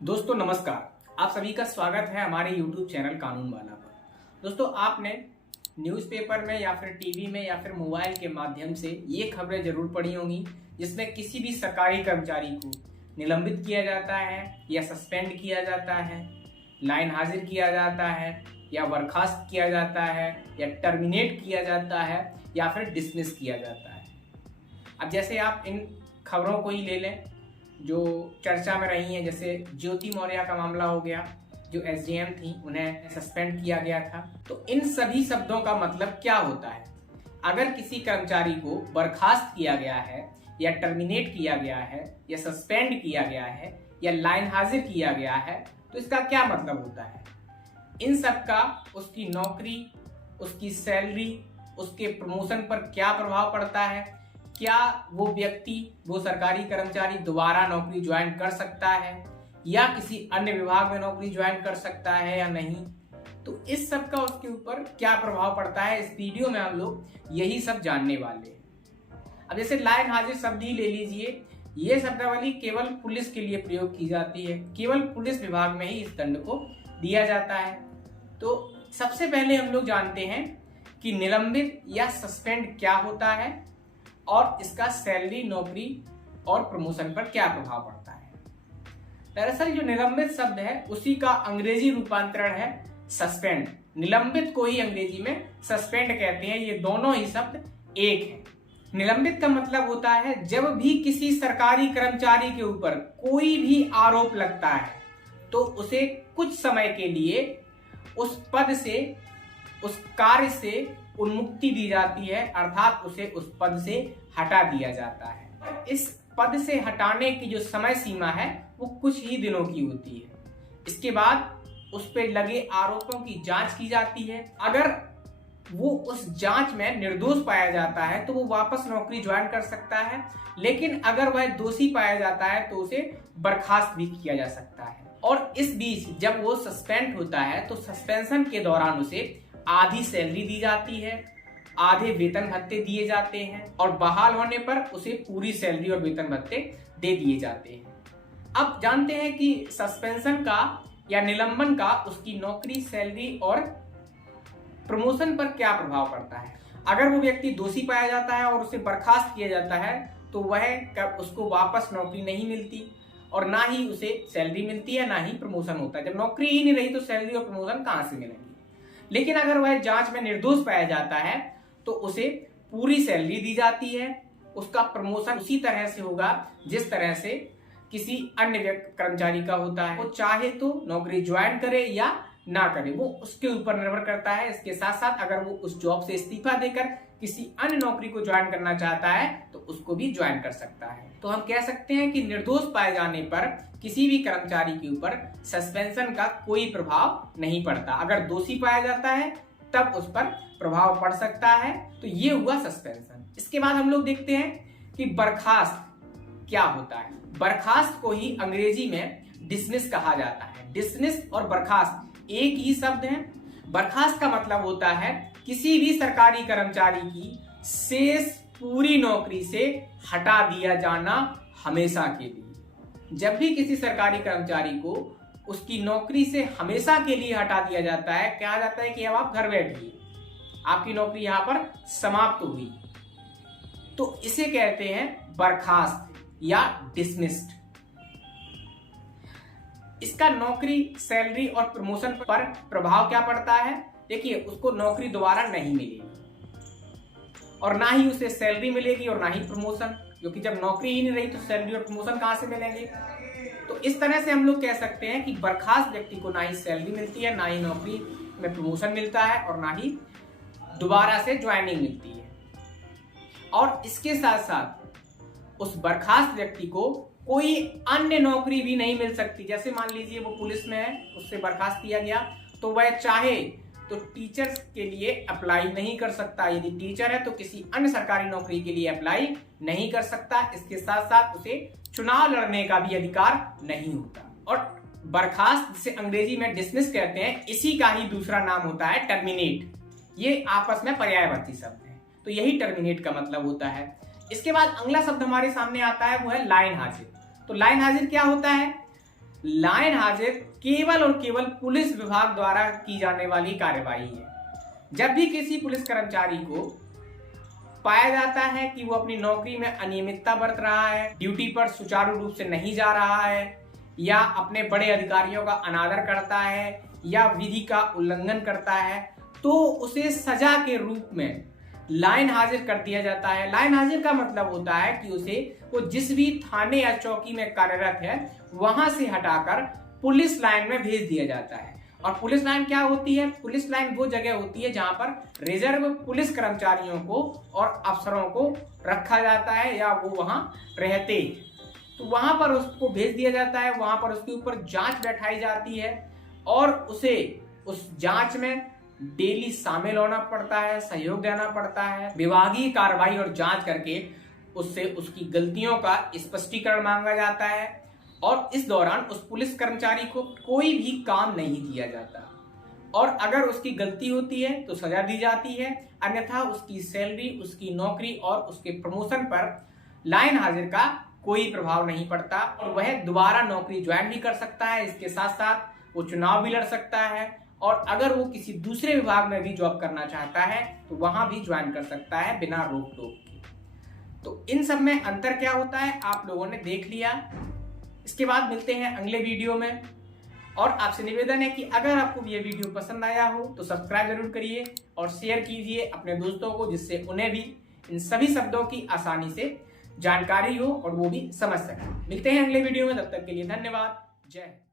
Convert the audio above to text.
दोस्तों नमस्कार। आप सभी का स्वागत है हमारे YouTube चैनल कानून वाला पर। दोस्तों आपने न्यूज़पेपर में या फिर टीवी में या फिर मोबाइल के माध्यम से ये खबरें जरूर पढ़ी होंगी जिसमें किसी भी सरकारी कर्मचारी को निलंबित किया जाता है या सस्पेंड किया जाता है, लाइन हाजिर किया जाता है या बर्खास्त किया जाता है या टर्मिनेट किया जाता है या फिर डिसमिस किया जाता है। अब जैसे आप इन खबरों को ही ले लें जो चर्चा में रही हैं, जैसे ज्योति मौर्य का मामला हो गया, जो एसडीएम थी उन्हें सस्पेंड किया गया था। तो इन सभी शब्दों का मतलब क्या होता है? अगर किसी कर्मचारी को बर्खास्त किया गया है या टर्मिनेट किया गया है या सस्पेंड किया गया है या लाइन हाजिर किया गया है तो इसका क्या मतलब होता है? इन सब का उसकी नौकरी, उसकी सैलरी, उसके प्रमोशन पर क्या प्रभाव पड़ता है? क्या वो व्यक्ति, वो सरकारी कर्मचारी दोबारा नौकरी ज्वाइन कर सकता है या किसी अन्य विभाग में नौकरी ज्वाइन कर सकता है या नहीं? तो इस सब का उसके ऊपर क्या प्रभाव पड़ता है, इस वीडियो में हम लोग यही सब जानने वाले हैं। अब जैसे लाइन हाजिर शब्द ही ले लीजिए, ये शब्दावली केवल पुलिस के लिए प्रयोग की जाती है, केवल पुलिस विभाग में ही इस दंड को दिया जाता है। तो सबसे पहले हम लोग जानते हैं कि निलंबित या सस्पेंड क्या होता है और इसका सैलरी, नौकरी और प्रमोशन पर क्या प्रभाव पड़ता है। दरअसल जो निलंबित शब्द है उसी का अंग्रेजी रूपांतरण है सस्पेंड। निलंबित को ही अंग्रेजी में सस्पेंड कहते हैं, ये दोनों ही शब्द एक हैं। निलंबित का मतलब होता है जब भी किसी सरकारी कर्मचारी के ऊपर कोई भी आरोप लगता है तो उसे कुछ समय के लिए उस पद से, उस कार्य से उन्मुक्ति दी जाती है, अर्थात उसे उस पद से हटा दिया जाता है। इस पद से हटाने की जो समय सीमा है वो कुछ ही दिनों की होती है। इसके बाद उस पर लगे आरोपों की जांच की जाती है। अगर वो उस जांच में निर्दोष पाया जाता है तो वो वापस नौकरी ज्वाइन कर सकता है, लेकिन अगर वह दोषी पाया जाता है तो उसे बर्खास्त भी किया जा सकता है। और इस बीच जब वो सस्पेंड होता है तो सस्पेंशन के दौरान उसे आधी सैलरी दी जाती है, आधे वेतन भत्ते दिए जाते हैं और बहाल होने पर उसे पूरी सैलरी और वेतन भत्ते दे दिए जाते हैं। अब जानते हैं कि सस्पेंशन का या निलंबन का उसकी नौकरी, सैलरी और प्रमोशन पर क्या प्रभाव पड़ता है। अगर वो व्यक्ति दोषी पाया जाता है और उसे बर्खास्त किया जाता है तो वह उसको वापस नौकरी नहीं मिलती और ना ही उसे सैलरी मिलती है, ना ही प्रमोशन होता है। जब नौकरी ही नहीं रही तो सैलरी और प्रमोशन कहां से मिलेंगी? लेकिन अगर वह जांच में निर्दोष पाया जाता है तो उसे पूरी सैलरी दी जाती है, उसका प्रमोशन उसी तरह से होगा जिस तरह से किसी अन्य कर्मचारी का होता है। वो चाहे तो नौकरी ज्वाइन करे या ना करे, वो उसके ऊपर निर्भर करता है। इसके साथ साथ अगर वो उस जॉब से इस्तीफा देकर किसी अन्य नौकरी को ज्वाइन करना चाहता है तो उसको भी ज्वाइन कर सकता है। तो हम कह सकते हैं कि निर्दोष पाए जाने पर किसी भी कर्मचारी के ऊपर सस्पेंशन का कोई प्रभाव नहीं पड़ता। अगर दोषी पाया जाता है तब उस पर प्रभाव पड़ सकता है। तो ये हुआ सस्पेंशन। इसके बाद हम लोग देखते हैं कि बर्खास्त क्या होता है। बर्खास्त को ही अंग्रेजी में डिसमिस कहा जाता है। डिसमिस और बर्खास्त एक ही शब्द है। बर्खास्त का मतलब होता है किसी भी सरकारी कर्मचारी की शेष पूरी नौकरी से हटा दिया जाना हमेशा के लिए। जब भी किसी सरकारी कर्मचारी को उसकी नौकरी से हमेशा के लिए हटा दिया जाता है, कहा जाता है कि अब आप घर बैठिए, आपकी नौकरी यहां पर समाप्त हुई, तो इसे कहते हैं बर्खास्त या डिसमिस्ड। इसका नौकरी, सैलरी और प्रमोशन पर प्रभाव क्या पड़ता है? देखिए, उसको नौकरी दोबारा नहीं मिलेगी और ना ही उसे सैलरी मिलेगी और ना ही प्रमोशन, क्योंकि जब नौकरी ही नहीं रही तो सैलरी और प्रमोशन कहां से मिलेंगे? तो इस तरह से हम लोग कह सकते हैं कि बर्खास्त व्यक्ति को ना ही सैलरी मिलती है, ना ही नौकरी में प्रमोशन मिलता है और ना ही दोबारा से ज्वाइनिंग मिलती है। और इसके साथ साथ उस बर्खास्त व्यक्ति को कोई अन्य नौकरी भी नहीं मिल सकती। जैसे मान लीजिए वो पुलिस में है, उससे बर्खास्त किया गया तो वह चाहे तो टीचर्स के लिए अप्लाई नहीं कर सकता। यदि टीचर है तो किसी अन्य सरकारी नौकरी के लिए अप्लाई नहीं कर सकता। इसके साथ साथ उसे चुनाव लड़ने का भी अधिकार नहीं होता। और बर्खास्त, जिसे अंग्रेजी में डिसमिस कहते हैं, इसी का ही दूसरा नाम होता है टर्मिनेट। ये आपस में पर्यायवाची शब्द है, तो यही टर्मिनेट का मतलब होता है। इसके बाद अगला शब्द हमारे सामने आता है वो है लाइन हाजिर। तो लाइन हाजिर क्या होता है? लाइन हाजिर केवल और केवल पुलिस विभाग द्वारा की जाने वाली कार्यवाही है। जब भी किसी पुलिस कर्मचारी को पाया जाता है कि वो अपनी नौकरी में अनियमितता बरत रहा है, ड्यूटी पर सुचारू रूप से नहीं जा रहा है, या अपने बड़े अधिकारियों का अनादर करता है या विधि का उल्लंघन करता है, तो उसे सजा के रूप में लाइन हाजिर कर दिया जाता है। लाइन हाजिर का मतलब होता है कि उसे वो जिस भी थाने या चौकी में कार्यरत है वहां से हटाकर पुलिस लाइन में भेज दिया जाता है। और पुलिस लाइन क्या होती है? पुलिस लाइन वो जगह होती है जहां पर रिजर्व पुलिस कर्मचारियों को और अफसरों को रखा जाता है या वो वहां रहते, तो वहां पर उसको भेज दिया जाता है। वहां पर उसके ऊपर जांच बैठाई जाती है और उसे उस जांच में डेली शामिल होना पड़ता है, सहयोग देना पड़ता है, विभागीय कार्रवाई और जांच करके उससे उसकी गलतियों का स्पष्टीकरण मांगा जाता है। और इस दौरान उस पुलिस कर्मचारी को कोई भी काम नहीं दिया जाता, और अगर उसकी गलती होती है तो सजा दी जाती है, अन्यथा उसकी सैलरी, उसकी नौकरी और उसके प्रमोशन पर लाइन हाजिर का कोई प्रभाव नहीं पड़ता और वह दोबारा नौकरी ज्वाइन भी कर सकता है। इसके साथ साथ वो चुनाव भी लड़ सकता है, और अगर वो किसी दूसरे विभाग में भी जॉब करना चाहता है तो वहां भी ज्वाइन कर सकता है बिना रोक टोक के। तो इन सब में अंतर क्या होता है आप लोगों ने देख लिया। इसके बाद मिलते हैं अगले वीडियो में, और आपसे निवेदन है कि अगर आपको ये वीडियो पसंद आया हो तो सब्सक्राइब जरूर करिए और शेयर कीजिए अपने दोस्तों को, जिससे उन्हें भी इन सभी शब्दों की आसानी से जानकारी हो और वो भी समझ सकें। मिलते हैं अगले वीडियो में, तब तक के लिए धन्यवाद। जय हिंद।